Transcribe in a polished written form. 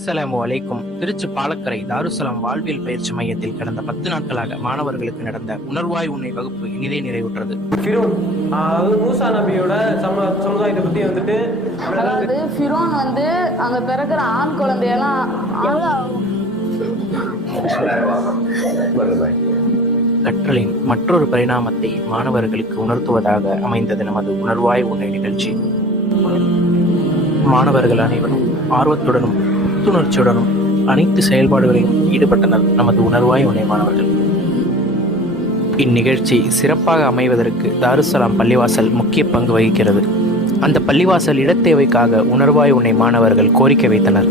அஸ்ஸலாமு அலைக்கும். திருச்சி பாலக்கரை தாருசலாம் வாழ்வியல் பயிற்சி மையத்தில் கடந்த 10 நாட்களாக மாணவர்களுக்கு நடந்த உணர்வாய் உன்னை வகுப்பு இனிதே நிறைவுற்றது. மூசா நபியோட சமுதாயத்தை பத்தி வந்துட்டு, அதாவது ஃபிரோன் வந்து அங்க பிறகுற ஆண் குழந்தையெல்லாம் கற்றலின் மற்றொரு பரிணாமத்தை மாணவர்களுக்கு உணர்த்துவதாக அமைந்தது நமது உணர்வாய் உன்னை நிகழ்ச்சி. மாணவர்கள் அனைவரும் ஆர்வத்துடனும் புத்துணர்ச்சியுடனும் அனைத்து செயல்பாடுகளிலும் ஈடுபட்டனர் நமது உணர்வாய் உன்னை மாணவர்கள். இந்நிகழ்ச்சி சிறப்பாக அமைவதற்கு தாருசலாம் பள்ளிவாசல் முக்கிய பங்கு வகிக்கிறது. அந்த பள்ளிவாசல் இடத்தேவைக்காக உணர்வாய் உன்னை மாணவர்கள் கோரிக்கை வைத்தனர்.